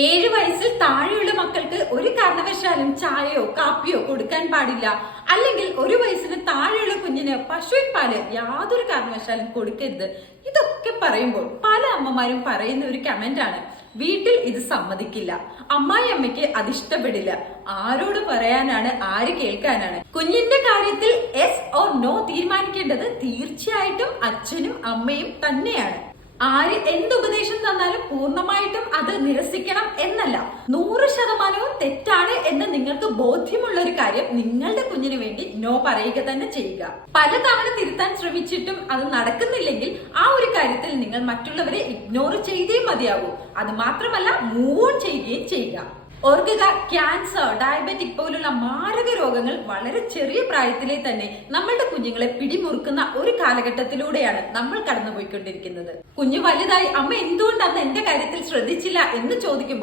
7 വയസ്സിൽ താഴെയുള്ള മക്കൾക്ക് ഒരു കാരണവശാലും ചായയോ കാപ്പിയോ കൊടുക്കാൻ പാടില്ല. അല്ലെങ്കിൽ 1 വയസ്സിന് താഴെയുള്ള കുഞ്ഞിന് പശുവിൻ പാല് യാതൊരു കാരണവശാലും കൊടുക്കരുത്. ഇതൊക്കെ പറയുമ്പോൾ പല അമ്മമാരും പറയുന്ന ഒരു കമന്റ് ആണ്, വീട്ടിൽ ഇത് സമ്മതിക്കില്ല, അമ്മായി അമ്മയ്ക്ക് അത് ഇഷ്ടപ്പെടില്ല. ആരോട് പറയാനാണ്, ആര് കേൾക്കാനാണ്? കുഞ്ഞിന്റെ കാര്യത്തിൽ യെസ് ഓർ നോ തീരുമാനിക്കേണ്ടത് തീർച്ചയായിട്ടും അച്ഛനും അമ്മയും തന്നെയാണ്. ആര് എന്തുപദേശം തന്നാലും പൂർണ്ണമായിട്ടും അത് നിരസിക്കണം എന്നല്ല. 100% തെറ്റാണ് എന്ന് നിങ്ങൾക്ക് ബോധ്യമുള്ള ഒരു കാര്യം നിങ്ങളുടെ കുഞ്ഞിന് വേണ്ടി നോ പറയുക തന്നെ ചെയ്യുക. പലതവണ തിരുത്താൻ ശ്രമിച്ചിട്ടും അത് നടക്കുന്നില്ലെങ്കിൽ ആ ഒരു കാര്യത്തിൽ നിങ്ങൾ മറ്റുള്ളവരെ ഇഗ്നോർ ചെയ്തേ മതിയാകൂ. അത് മാത്രമല്ല, മൂവ് ഓൺ ചെയ്യുകയും ചെയ്യുക. ഓർക്കുക, ക്യാൻസർ, ഡയബറ്റിക് പോലുള്ള മാരക രോഗങ്ങൾ വളരെ ചെറിയ പ്രായത്തിലെ തന്നെ നമ്മളുടെ കുഞ്ഞുങ്ങളെ പിടിമുറുക്കുന്ന ഒരു കാലഘട്ടത്തിലൂടെയാണ് നമ്മൾ കടന്നുപോയിക്കൊണ്ടിരിക്കുന്നത്. കുഞ്ഞു വലുതായി അമ്മ എന്തുകൊണ്ട് അന്ന് എന്റെ കാര്യത്തിൽ ശ്രദ്ധിച്ചില്ല എന്ന് ചോദിക്കുമ്പോൾ